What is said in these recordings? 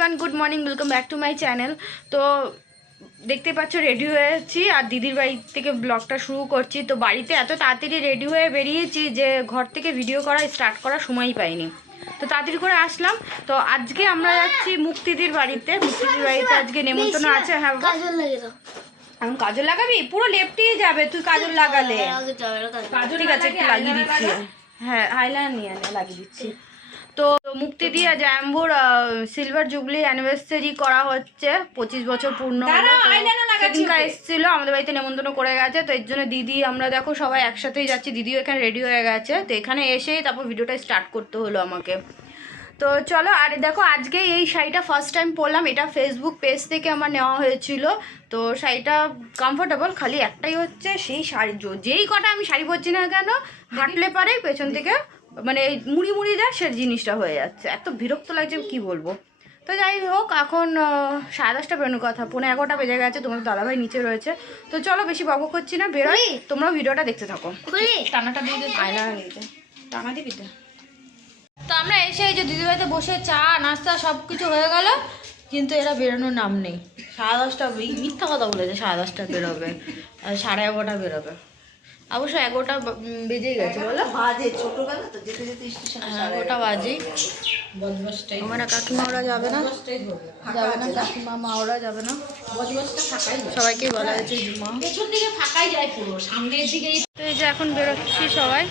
Everyone, good morning, welcome back to my channel. তো দেখতে পাচ্ছ রেডি হয়েছি আর দিদির বাড়ি থেকে ব্লগটা শুরু করছি। তো বাড়িতে এত তাড়াতাড়ি রেডি হয়ে বেরিয়েছি যে ঘর থেকে ভিডিও করা স্টার্ট করার সময়ই পাইনি। তো তাড়াতাড়ি করে আসলাম। তো আজকে আমরা যাচ্ছি মুক্তিদির বাড়িতে। মুক্তিদির বাড়িতে আজকে নেমন্তন্ন আছে। হ্যাঁ বাবা, এখন কাজল লাগাবি? পুরো লেপটেই যাবে তুই কাজল লাগালে। ঠিক আছে, একটু লাগিয়ে দিচ্ছি। হ্যাঁ, হাইলাইনার নিয়ে লাগিয়ে দিচ্ছি। তো মুক্তিদি জ্যাম্বুর সিলভার জুবলি অ্যানিভার্সারি করা হচ্ছে, 25 বছর পূর্ণ হলো। সেদিনকার এসেছিল আমাদের বাড়িতে, নেমন্তন্ন করে গেছে। তো এর জন্য দিদি আমরা দেখো সবাই একসাথেই যাচ্ছি। দিদিও এখানে রেডি হয়ে গেছে। তো এখানে এসেই তারপর ভিডিওটা স্টার্ট করতে হলো আমাকে। তো চলো। আর দেখো আজকে এই শাড়িটা ফার্স্ট টাইম পরলাম। এটা ফেসবুক পেজ থেকে আমার নেওয়া হয়েছিল। তো শাড়িটা কমফোর্টেবল, খালি একটাই হচ্ছে সেই শাড়ি যেই কটা আমি শাড়ি পরছি না কেন, হাঁটলে পারে পেছন থেকে মানে মুড়ি মুড়ি যায়, সে জিনিসটা হয়ে যাচ্ছে। এত বিরক্ত লাগছে কি বলবো। তো যাই হোক, এখন 10:30 বেরোনোর কথা, 11:15 বেজে গেছে। তোমাদের দাদাভাই নিচে রয়েছে। তো চলো, বেশি বক করছি না, বেরোই। তোমরাও ভিডিওটা দেখতে থাকো। টানাটা দিয়ে আয়না নিতে টানা দিবি তো। তো আমরা এসে এই যে দিদিভাইতে বসে চা নাস্তা সব কিছু হয়ে গেল, কিন্তু এরা বেরোনোর নাম নেই। 10:30 মিথ্যা কথা বলেছে, 10:30 বেরোবে আর 11:30 বেরোবে। অবশ্য 11টা বেজেই গেছে বলো। ছোটবেলা তো যেতে যেতে 11টা বাজে। আমার কাকিমা ওরা যাবে না, যাবে না কাকিমা মা ওরা যাবে না। সবাইকে বলা হয়েছে জুমা পেছন দিকে ফাঁকাই যায়, পুরো সামনের দিকে। তো এই যে এখন বেরোচ্ছি সবাই।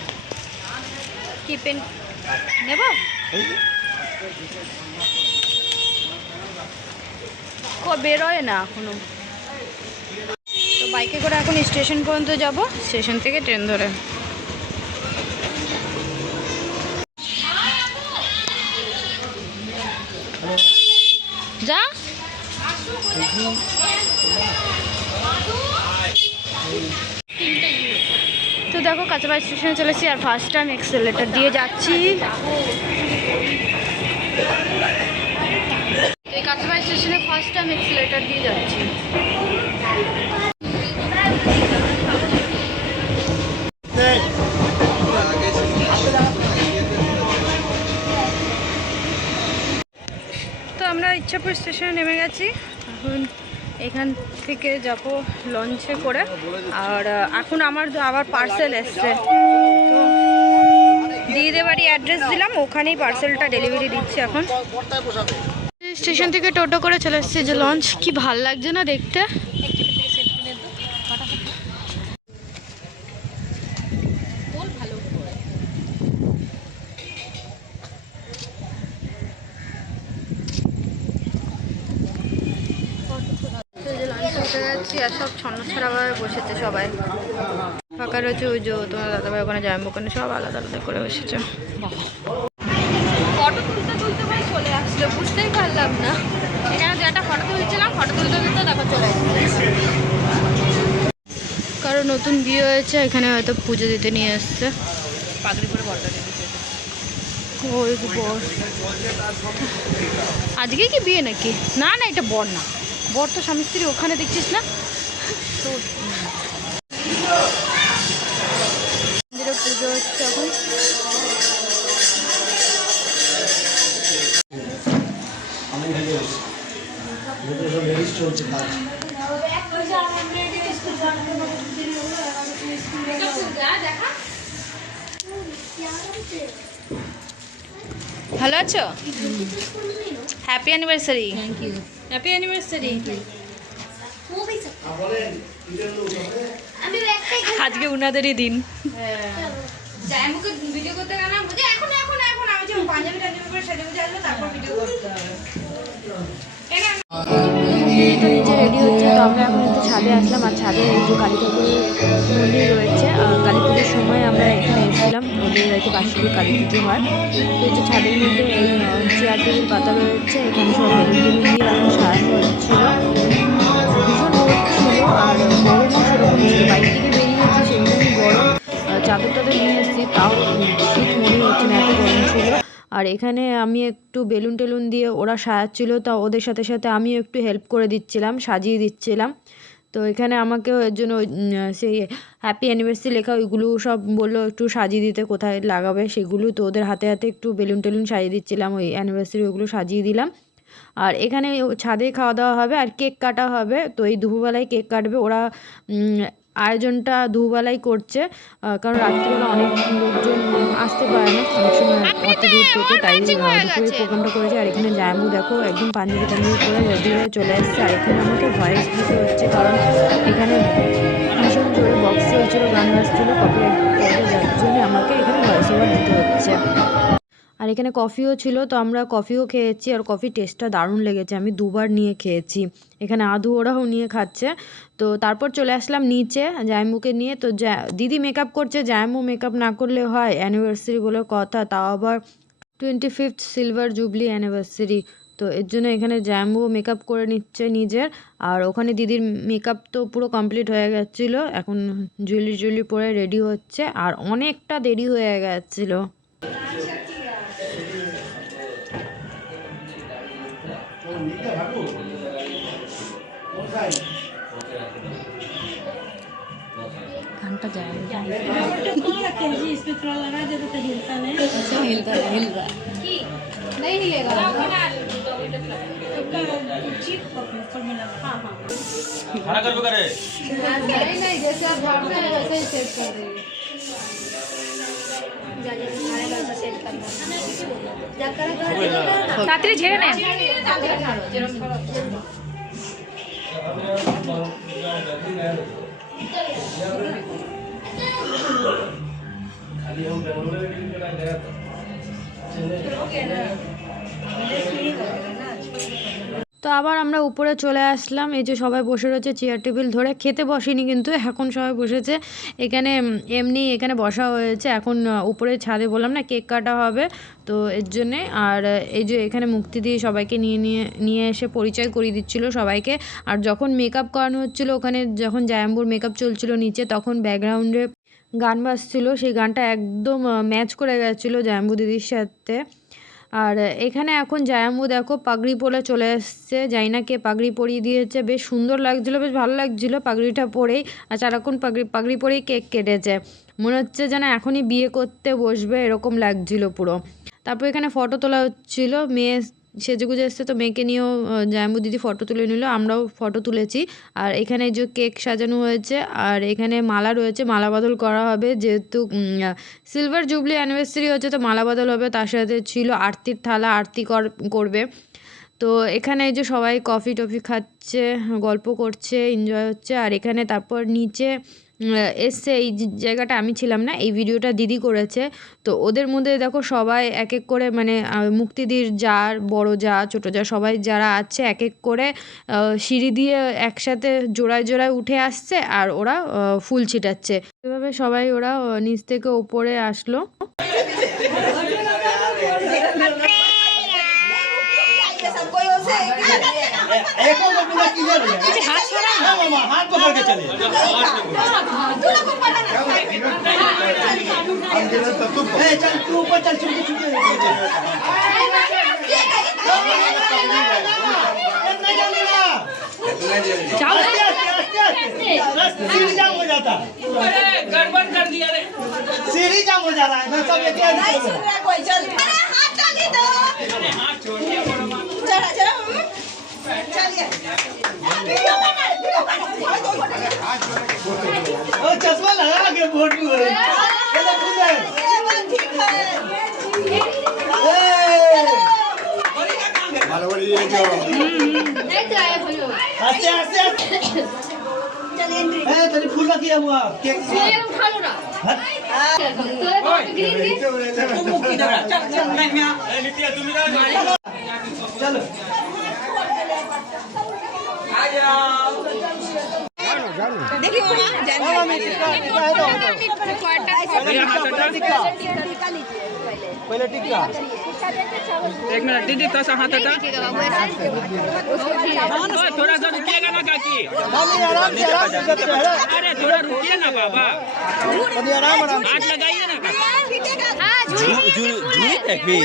কি পেন নেব? বেরোয় না এখনো। তো বাইকে করে এখন স্টেশন পর্যন্ত যাব, স্টেশন থেকে ট্রেন ধরে। যা তো দেখো কাঁচাবাড়ি স্টেশনে চলেছি আর ফার্স্ট টাইম এক্সেলেটার দিয়ে যাচ্ছি। এই কাঁচাবাড়ি স্টেশনে ফার্স্ট টাইম এক্সেলেটার দিয়ে যাচ্ছি। তো আমরা ইচ্ছাপুর স্টেশনে নেমে গেছি। এখন এখান থেকে যাব লঞ্চে করে। আর এখন আমার আবার পার্সেল এসছে। তো দিদিদের বাড়ি অ্যাড্রেস দিলাম, ওখানেই পার্সেলটা ডেলিভারি দিচ্ছে এখন। স্টেশন থেকে টোটো করে চলে এসছে যে লঞ্চ। কি ভাল লাগছে না দেখতে। আর সব ছন্নছাড়াভাবে বসেছে সবাই, ফাঁকা রয়েছে। ওই যে তোমার দাদাভাই ওখানে যায়, ওখানে সব আলাদা আলাদা করে বসেছে। ফটো তুলতে তুলতে ভাই চলে আসলো, বুঝতেই পারলাম না। এখানে যে একটা ফটো তুলছিলাম, ফটো তুলতে তুলতে দেখো চলে আসছে। কারো নতুন বিয়ে হয়েছে, এখানে হয়তো পুজো দিতে নিয়ে এসছে। পাগড়ি করে বরটা দিতে। ওই বর আজকে কি বিয়ে নাকি? না না, এটা বর না, বর তো স্বামী স্ত্রী ওখানে দেখছিস না। তো পুজো হচ্ছে এখন। ভালো আছো? Happy anniversary. Thank you. Happy anniversary. আজকে উনাদেরই দিন। ভিডিও করতে গেলাম, এখন এখন এখন আমি যে পাঞ্জাবি টাঞ্জাবি করে সেজে বুঝে আসবো, তারপর ভিডিও করতে হবে। নিচে রেডি হচ্ছে। তো আমরা এখন একটু ছাদে আসলাম। আর ছাদে এই যে কালী ঠাকুরের মন্দির রয়েছে। আর কালী পুজোর সময় আমরা এখানে এসেছিলাম, ওদের বাড়িতে বার্ষিক কালী পুজো হয়। তো এই যে ছাদের মধ্যে এই চেয়ার টেবিল পাতা রয়েছে, এখানে সব বেলুন টেবিল দিয়ে এখন সাজানো হচ্ছিল। ভীষণ রোদ ছিল আর গরমও সেরকম ছিল। বাইক থেকে বেরিয়েছি সেরকমই গরম, চাদর টাদর নিয়ে এসেছি, তাও শীত মনে হচ্ছে না, এত গরম ছিল। আর এখানে আমি একটু বেলুন টেলুন দিয়ে ওরা সাজাচ্ছিলো, তা ওদের সাথে সাথে আমিও একটু হেল্প করে দিচ্ছিলাম, সাজিয়ে দিচ্ছিলাম। তো এখানে আমাকেও এর জন্য সেই হ্যাপি অ্যানিভার্সারি লেখা ওইগুলো সব বললো একটু সাজিয়ে দিতে, কোথায় লাগাবে সেগুলো। তো ওদের হাতে হাতে একটু বেলুন টেলুন সাজিয়ে দিচ্ছিলাম, ওই অ্যানিভার্সারি ওইগুলো সাজিয়ে দিলাম। আর এখানে ছাদে খাওয়া দাওয়া হবে আর কেক কাটা হবে। তো এই দুপুরবেলায় কেক কাটবে ওরা, আয়োজনটা দুপুরবেলায় করছে, কারণ রাত্রিবেলা অনেক লোকজন আসতে পারে না অনেক সময় অত দূর থেকে, তাই দুপুরে প্রোগ্রামটা করেছে। আর এখানে জায়াম্বু দেখো একদম পাঞ্জাবি করে রেডি হয়ে চলে এসেছে। আর এখানে আমাকে ভয়েস দিতে হচ্ছে, কারণ এখানে ভীষণ জোরে বক্স চলছিল, গান বাজছিল, কপিরাইট পড়বে, যার জন্য আমাকে এখানে ভয়েস ওভার দিতে হচ্ছে। আর এখানে কফিও ছিল, তো আমরা কফিও খেয়েছি, আর কফি টেস্টটা দারুণ লেগেছে, আমি দুবার নিয়ে খেয়েছি। এখানে আদু ওরাও নিয়ে খাচ্ছে। তো তারপর চলে আসলাম নিচে জায়াম্বুকে নিয়ে। তো দিদি মেকআপ করছে, জায়াম্বু মেকআপ না করলে হয়, অ্যানিভার্সারি বলে কথা, তাও আবার 25th সিলভার জুবলি অ্যানিভার্সারি। তো এর জন্য এখানে জায়াম্বু মেকআপ করে নিচ্ছে নিজের। আর ওখানে দিদির মেকআপ তো পুরো কমপ্লিট হয়ে গেছিলো, এখন জুয়েলারি পরে রেডি হচ্ছে, আর অনেকটা দেরি হয়ে গেছিলো। घंटा जाएगा इसमें थोड़ा लगा दे तो हिलता नहीं, अच्छा हिलता हिल रहा नहीं हिलेगा, खाना कर करे नहीं नहीं जैसे आप झाड़ते हैं वैसे ही सेट कर देंगे। तातरी झेड़े ने তো আবার আমরা উপরে চলে আসলাম। এই যে সবাই বসে রয়েছে চেয়ার টেবিল ধরে, খেতে বসেনি কিন্তু, এখন সবাই বসেছে এখানে, এমনি এখানে বসা হয়েছে। এখন উপরে ছাদে বললাম না কেক কাটা হবে, তো এর জন্যে। আর এই যে এখানে মুক্তি দিয়ে সবাইকে নিয়ে এসে পরিচয় করিয়ে দিচ্ছিলো সবাইকে। আর যখন মেকআপ করানো হচ্ছিলো ওখানে, যখন জায়াম্বুর মেকআপ চলছিল নিচে, তখন ব্যাকগ্রাউন্ডে গান বাজছিল, সেই গানটা একদম ম্যাচ করে গেছিলো জায়াম্বু দিদির সাথে। আর এখানে এখন জায়াম্বু দেখো পাগড়ি পরে চলে এসছে, জানি না কে পাগড়ি পরিয়ে দিয়েছে, বেশ সুন্দর লাগছিলো, বেশ ভালো লাগছিলো পাগড়িটা পরেই। আর সারাক্ষণ পাগড়ি পরেই কেক কেটেছে, মনে হচ্ছে যেন এখনই বিয়ে করতে বসবে, এরকম লাগছিলো পুরো। তারপর এখানে ফটো তোলা হচ্ছিলো, মেয়ে সেজেগুজে এসছে, তো মেয়েকে নিয়েও জায়াম্বু দিদি ফটো তুলে নিল, আমরাও ফটো তুলেছি। আর এখানে যে কেক সাজানো হয়েছে, আর এখানে মালা রয়েছে, মালা বদল করা হবে, যেহেতু সিলভার জুবলি অ্যানিভার্সারি হচ্ছে, তো মালা বদল হবে। তার সাথে ছিল আরতির থালা, আরতি করবে। তো এখানে যে সবাই কফি টফি খাচ্ছে, গল্প করছে, এনজয় হচ্ছে। আর এখানে তারপর নিচে এসছে, এই জায়গাটা আমি ছিলাম না, এই ভিডিওটা দিদি করেছে। তো ওদের মধ্যে দেখো সবাই এক এক করে, মানে মুক্তিদির যার বড় যা ছোট যা সবাই যারা আছে এক এক করে সিঁড়ি দিয়ে একসাথে জোড়ায় জোড়ায় উঠে আসছে, আর ওরা ফুল ছিটাচ্ছে। এভাবে সবাই ওরা নিচ থেকে ওপরে আসলো। हाथ पकड़ के चले चल तू ऊपर चल, छुट्टी सीढ़ी जाम हो जाता, गड़बड़ कर दिया रे, सीढ़ी जाम हो जा रहा है। मैं सब एक कोई चल, हाथ डाली दो, हाथ छोड़ दिया, चला चला चलिए। ओ चश्मा लगा के फोटो है, चलो खुद है, ठीक है। भालो ये जो नहीं तो आया बोलो, हंसे हंसे चलिए एंट्री। तेरी फूल का किया हुआ केक ये उठा लो ना, तुम मुक्ति दे रहा, चल चल मैं नित्या तुम इधर चलो आ जाओ। देखिए पहले टिक्का, एक मिनट दीदी थोड़ा सा हाथ हटा, थोड़ा सा रुकिएगा ना काकी, अरे थोड़ा रुकिए ना बाबा, हाथ लगाइए ना, झूली तक भी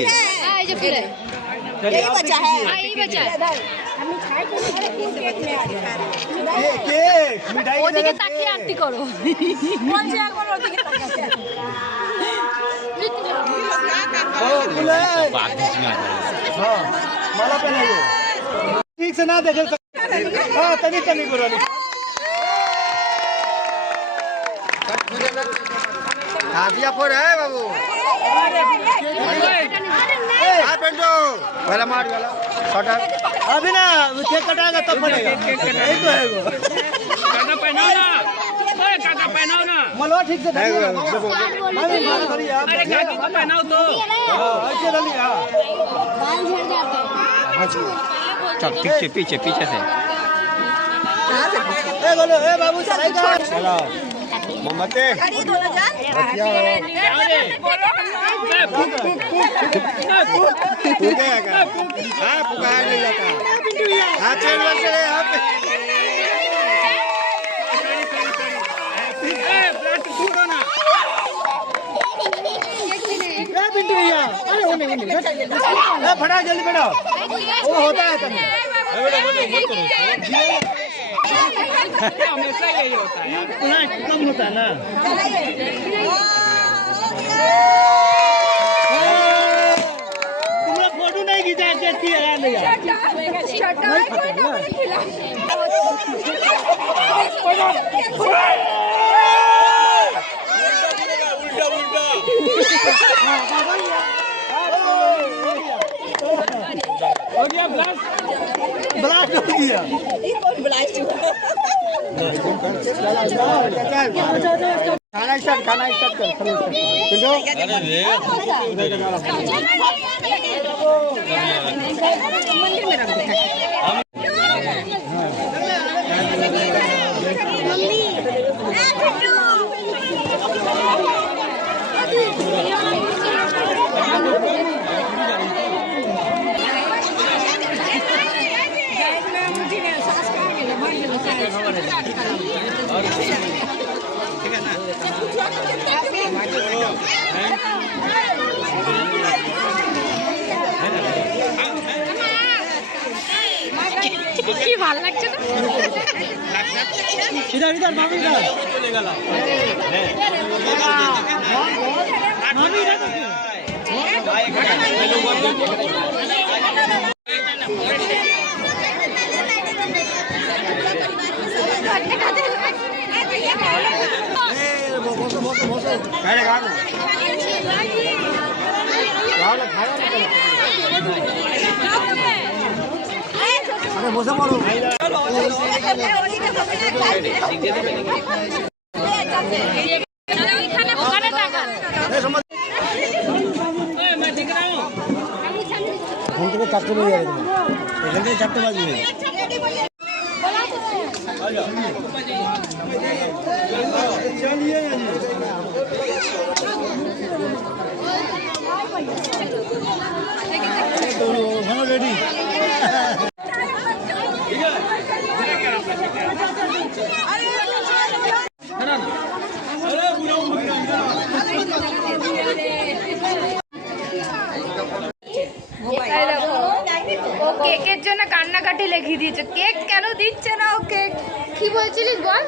यही बचा है, यही बचा है। ওদিকে তাকিয়ে আরতি করো, माला पहनाइए। से ना देखे हाँ तनी तनी करो हाथिया फोड़ है बाबू वाला मार वाला छोटा अभी ना केक कटाएगा तब पड़ेगा यही तो है वो काका पहनाओ ना अरे काका पहनाओ ना मलवा ठीक से नहीं मामी मामी करिए आप अरे काकी को पहनाओ तो ऐसे डालिए हाँ चल पीछे पीछे पीछे से ए बोलो ए बाबू सराय का चलो मोमबत्ती फूकेगा हाँ फुकाया नहीं जाता हाँ चल बस यहाँ पे प्लास्टिक छोड़ो ना ए पिंटू भैया अरे होने होने ए फटा जल्दी बैठो वो होता है तभी हमेशा यही होता है यार इतना कम होता है ना तुमने फोटो नहीं खींचा कैसी है नहीं यार हो गया ब्लास्ट ब्लास्ट हो गया खाना स्टार्ट कर কি ভালো লাগছে তো इधर इधर मामी इधर मामी इधर अरे मौसम मारो मैं दिख रहा हूँ हम तो चारटे बजे आ रहे चारटे बजे चलिए हम रेडी ও কেকের জন্য কান্নাকাটি লিখে দিয়েছে কেক কেন দিচ্ছে না ও কেক কি বলছিলিস বল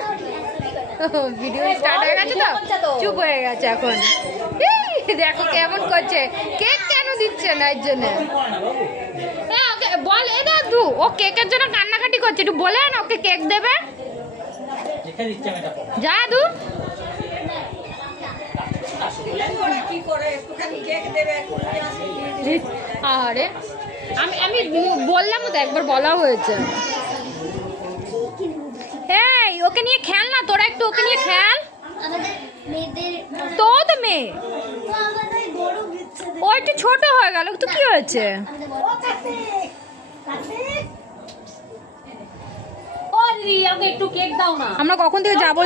ভিডিও স্টার্ট হয়ে গেছে তো চুপ হয়ে গেছে এখন দেখো কেমন করছে কেক কেন দিচ্ছে না এর জন্য ওকে বল এ দাদু ও কেকের জন্য কান্নাকাটি করছে একটু বলে না ওকে কেক দেবে যা দাদু আরে আমি বললাম তো একবার বলা হয়েছে এই ওকে নিয়ে খেল না তোরা একটু ওকে নিয়ে খেল তো তো মেয়ে ও একটু ছোট হয়ে গেল তো কি হয়েছে আমরা কখন থেকে যাবো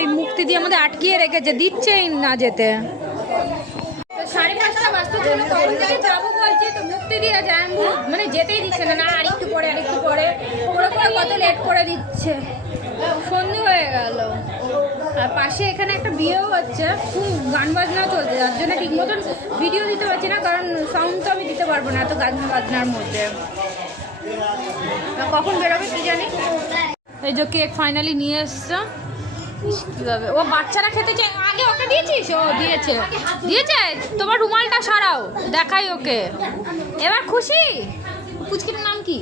এই মুক্তি দিয়ে আমাদের আটকিয়ে রেখেছে দিচ্ছেই না যেতে 5:30 বাজতে চলে তখন থেকে যাবো বলছি তো মুক্তি দিয়ে যায় মানে যেতেই দিচ্ছে না আরেকটু পরে ওরা কত লেট করে দিচ্ছে সন্ধে হয়ে গেল আর পাশে এখানে একটা বিয়েও হচ্ছে খুব গান বাজনা চলছে যার জন্য ঠিক মতন ভিডিও দিতে পারছি না কারণ সাউন্ড তো আমি দিতে পারবো না এত গান বাজনার মধ্যে কখন বেরোবে কি জানি এই যে কেক ফাইনালি নিয়ে এসছে কিভাবে ও বাচ্চারা খেতে চায় আগে ওকে দিয়েছিস ও দিয়েছে তোমার রুমালটা সরাও দেখাই ওকে এবার খুশি পুচকির নাম কি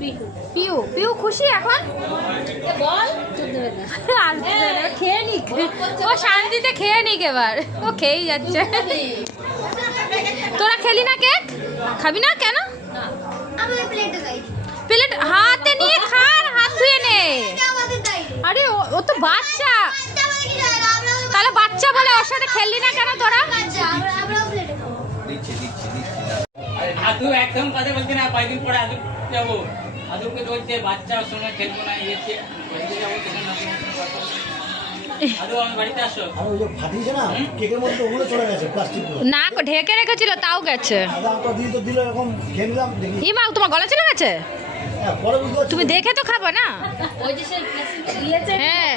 পিউ পিউ খুশি এখন আর খেয়ে নিক, ও শান্তিতে খেয়ে নিক এবার, ও খেয়েই যাচ্ছে। তোরা খেলি না কেক? খাবি না কেন? প্লেট হাতে নিয়ে খা, হাত ধুয়ে নে। আরে ও তো বাচ্চা, তাহলে বাচ্চা বলে ওর সাথে খেললি না কেন তোরা? আদু একদম কথা বলছে না, কয়েকদিন পরে আদু যাবো, আদুকে বলছে বাচ্চা সময় খেলবো না, ইয়েছে বাড়িতে যাবো, আদু আমার বাড়িতে আসো। আর ওই যে ফাটিয়েছে না কেকের মধ্যে, ওগুলো চলে গেছে প্লাস্টিক গুলো। না ঢেকে রেখেছিল তাও গেছে। আদা তো দিল এরকম খেয়ে নিলাম দেখি। ই মা তোমার গলা চলে গেছে, হ্যাঁ, পরে বুঝতে পারছি। তুমি দেখে তো খাবো না। হ্যাঁ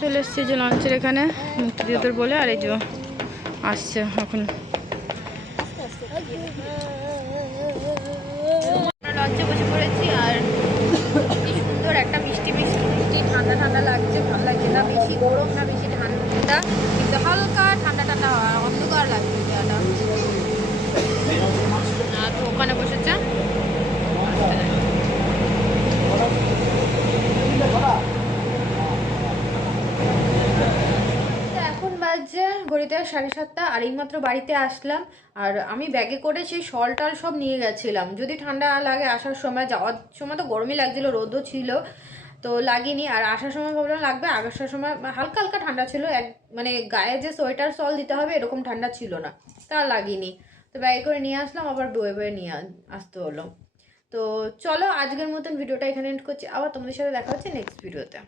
চলে এসছি যে লঞ্চের এখানে মুক্তিযোদ্ধাদের বলে, আর এই যে আসছে এখন। লঞ্চে বসে পড়েছি, আর কি সুন্দর একটা মিষ্টি মিষ্টি মিষ্টি ঠান্ডা ঠান্ডা লাগছে, ভালো লাগছে না বেশি গরম না বেশি ঠান্ডা, কিন্তু হালকা ঠান্ডা ঠান্ডা অন্ধকার লাগছে জায়গাটা। আর তো ওখানে বসেছে। এখন বাজছে ঘড়িতে 7:30, আর এইমাত্র বাড়িতে আসলাম। আর আমি ব্যাগে করে সেই শল টল সব নিয়ে গেছিলাম, যদি ঠান্ডা লাগে আসার সময়। যাওয়ার সময় তো গরমই লাগছিল, রোদও ছিল, তো লাগিনি। আর আসার সময় ভাবলাম লাগবে, আসার সময় হালকা হালকা ঠান্ডা ছিল, মানে গায়ে যে সোয়েটার শল দিতে হবে এরকম ঠান্ডা ছিল না, তা লাগিনি। তো ব্যাগে করে নিয়ে আসলাম, আবার বয়ে বয়ে নিয়ে আসতে হলো। তো চলো আজকের মতন ভিডিওটা এখানে এন্ড করছি, আবার তোমাদের সাথে দেখা হচ্ছে নেক্সট ভিডিওতে।